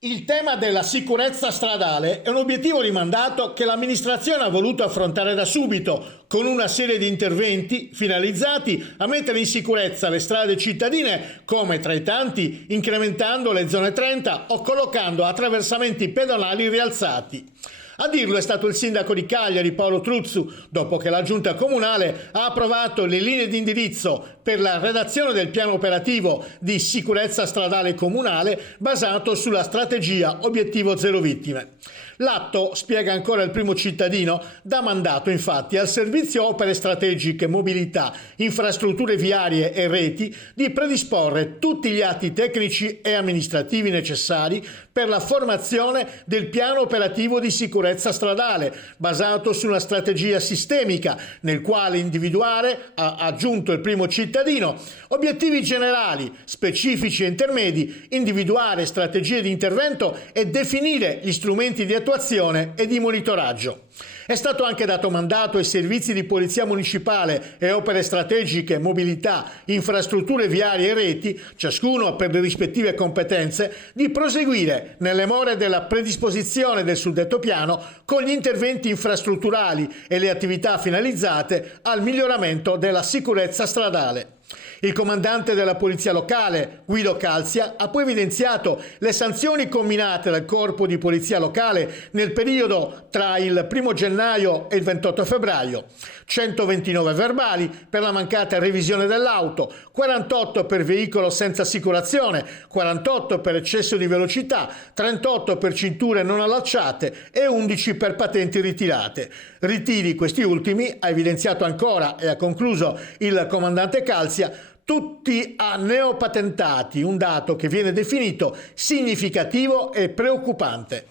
Il tema della sicurezza stradale è un obiettivo di mandato che l'amministrazione ha voluto affrontare da subito, con una serie di interventi finalizzati a mettere in sicurezza le strade cittadine, come tra i tanti incrementando le zone 30 o collocando attraversamenti pedonali rialzati. A dirlo è stato il sindaco di Cagliari, Paolo Truzzu, dopo che la giunta comunale ha approvato le linee di indirizzo per la redazione del piano operativo di sicurezza stradale comunale basato sulla strategia Obiettivo Zero Vittime. L'atto, spiega ancora il primo cittadino, dà mandato infatti al servizio opere strategiche, mobilità, infrastrutture viarie e reti di predisporre tutti gli atti tecnici e amministrativi necessari per la formazione del piano operativo di sicurezza stradale, basato su una strategia sistemica nel quale individuare, ha aggiunto il primo cittadino, obiettivi generali, specifici e intermedi, individuare strategie di intervento e definire gli strumenti di attuazione e di monitoraggio. È stato anche dato mandato ai servizi di polizia municipale e opere strategiche, mobilità, infrastrutture viarie e reti, ciascuno per le rispettive competenze, di proseguire nelle more della predisposizione del suddetto piano con gli interventi infrastrutturali e le attività finalizzate al miglioramento della sicurezza stradale. Il comandante della polizia locale, Guido Calzia, ha poi evidenziato le sanzioni comminate dal corpo di polizia locale nel periodo tra il 1 gennaio e il 28 febbraio. 129 verbali per la mancata revisione dell'auto, 48 per veicolo senza assicurazione, 48 per eccesso di velocità, 38 per cinture non allacciate e 11 per patenti ritirate. Ritiri questi ultimi, ha evidenziato ancora e ha concluso il comandante Calzia, tutti a neopatentati, un dato che viene definito significativo e preoccupante.